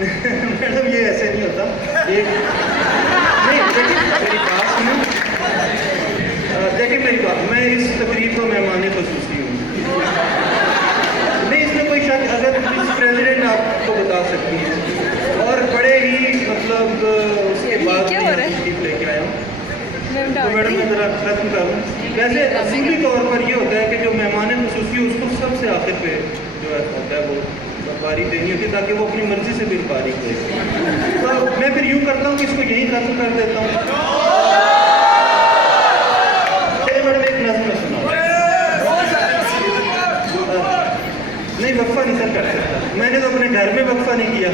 Madam یہ ایسے نہیں ہوتا. دیکھیں میری بات, میں اس تقریب کو مہمان خصوصی ہوں. نہیں اس میں کوئی شک, اگر وائس پریزیڈنٹ آپ کو بتا سکتی ہیں, اور بڑے ہی مطلب اس کے بعد تشریف لے کے آیا ہوں. تو میڈم میں ذرا ختم کروں. ویسے اصولی طور پر یہ ہوتا ہے کہ جو مہمان خصوصی اس کو سب سے آخر پہ جو ہوتا ہے وہ باری دینی ہوتی ہے تاکہ وہ اپنی مرضی سے پھر باری کرے. تو میں پھر یوں کرتا ہوں کہ اس کو یہیں ختم کر دیتا ہوں. میڈم ایک نظم میں سنا, نہیں وقفہ نہیں سر کر سکتا, میں نے تو اپنے گھر میں وقفہ نہیں کیا.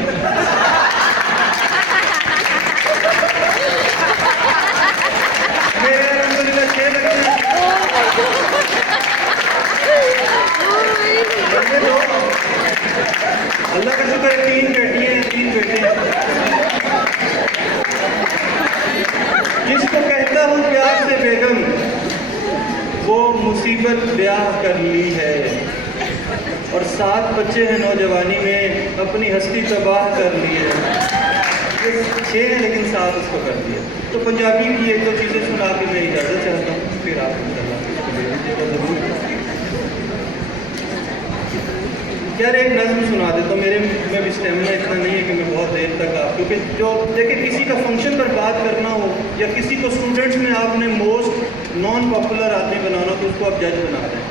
میرے الحمدللہ 6 لگتے ہیں. اللہ کا شکر ہے 3 بیٹی ہیں 3 بیٹے ہیں. جس کو کہتا ہوں پیار سے بیگم وہ مصیبت بیاہ کر لی ہے, اور 7 بچے ہیں نوجوانی میں اپنی ہستی تباہ کر لی ہے. 6 ہیں لیکن 7 اس کو کر دیا. تو پنجابی کی 1-2 چیزیں سنا کے میں اجازت چاہتا ہوں, پھر آپ ضرور. یار ایک نظم سنا دیتا ہوں, میرے میں بھی اسٹیمنا اتنا نہیں ہے کہ میں بہت دیر تک آپ, کیونکہ جو دیکھیں کسی کا فنکشن پر بات کرنا ہو یا کسی کو اسٹوڈنٹس میں آپ نے موسٹ نان پاپولر آدمی بنانا تو اس کو آپ جج بنا دیں.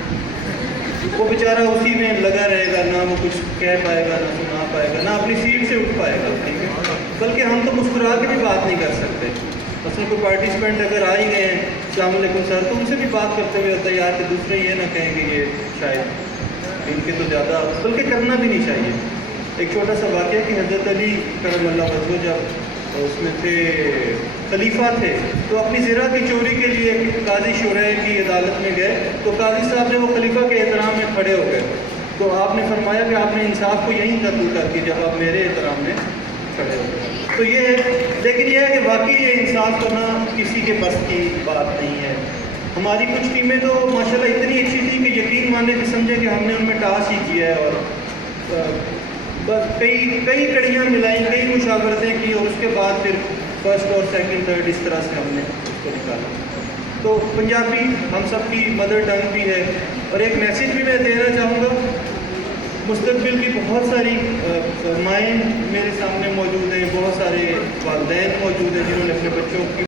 وہ بیچارہ اسی میں لگا رہے گا, نہ وہ کچھ کہہ پائے گا, نہ سنا پائے گا, نہ اپنی سیٹ سے اٹھ پائے گا. بلکہ ہم تو مسکرا کے بھی بات نہیں کر سکتے. مثلاً کوئی پارٹیسپینٹ اگر آ ہی گئے ہیں السلام علیکم سر, تو ان سے بھی بات کرتے ہوئے ہوتا ہے یار کہ دوسرے یہ نہ کہیں گے یہ شاید ان کے تو زیادہ, بلکہ کرنا بھی نہیں چاہیے. ایک چھوٹا سا واقعہ کہ حضرت علی کرم اللہ وجہہ جب اس میں تھے خلیفہ تھے تو اپنی زرہ کی چوری کے لیے قاضی شورہ کی عدالت میں گئے, تو قاضی صاحب نے وہ خلیفہ کے احترام میں کھڑے ہو گئے. تو آپ نے فرمایا کہ آپ نے انصاف کو یہیں قتل کر دی جب آپ میرے احترام میں کھڑے ہو گئے. تو یہ ہے, لیکن یہ ہے کہ واقعی یہ انصاف کرنا کسی کے بس کی بات نہیں ہے. ہماری کچھ ٹیمیں تو ماشاءاللہ اتنی اچھی تھی کہ یقین مانے کہ سمجھے کہ ہم نے ان میں ٹاس ہی کیا ہے, اور بس کئی کڑیاں ملائیں, کئی مشاورتیں کی, اور اس کے بعد پھر فرسٹ اور سیکنڈ تھرڈ اس طرح سے ہم نے اس کو نکالا. تو پنجابی ہم سب کی مدر ٹنگ بھی ہے. اور ایک میسیج بھی میں دینا چاہوں گا, مستقبل کی بہت ساری مائیں میرے سامنے موجود ہیں, بہت سارے والدین موجود ہیں جنہوں نے اپنے بچوں کی